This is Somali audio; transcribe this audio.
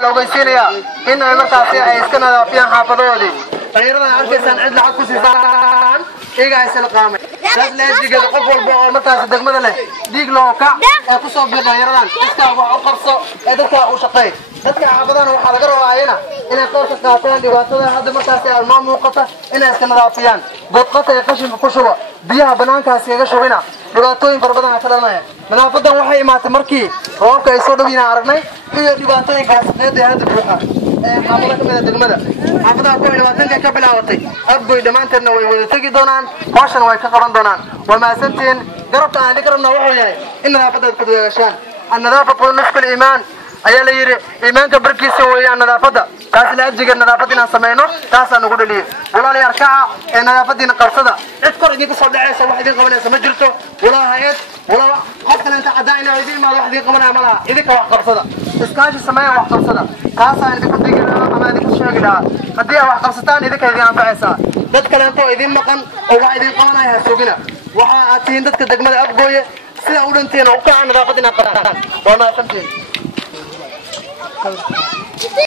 لو بيصيريا إن المركز يسكن فيها حافظودي غيرنا عركسان عد لعب كوسيسان إيجا يسلقامي لا ديجا قفل بو مركز دغمدا له ديج لو كع كسو بيد غيرنا iska wax u qabso dadka u shaqeey dadka xaafadana waxa laga rabaayna inay qoorka qaataan dhibaatada hadda markaas ay almaam muuqata inay iska nadaafiyaan dadqata ay qashin ku shubo biyaha banaankaas iga shubina dhibaatooyin farabadan ka dhalanaya nadaafadan waxay imaatay markii roobka ay soo dhawiina aragnay iyo dhibaatooyinkaas qeybta hadda buuxa xaafadda kamida degmada xaafadaha ku dhibaatanka ka bilaawatay abgoy dhamaanteedna way wada tagi doonaan hawshan way ka qaban doonaan wama santiin garabta aan dhigarna wuxuu yahay in nadaafada ku deegashaan النظافة نصف الإيمان أيها يري إيمانك بركيس ويا النظافة كاس لا تجي النظافة سمينه كاس نقول لي ولا لي أركع النظافة قرصة اذكر إنك صدق عيسى واحد قبل سمجرته ولا هيت ولا حتى أنت عدائنا ويدين ما واحد قبل عملها إذا كواحد قرصة إسكاش السماء واحد قرصة كاس عندك تيجي أما إنك الشيء كده هديها واحد قرصتان إذا كذي عم بعيسى ذكر أنت إذين مقن أو واحد قبل يهسوقنا وحاتين ذكر دقمة أبوية سيدا أولنتين وقع نظافتنا قرآن وما سمتين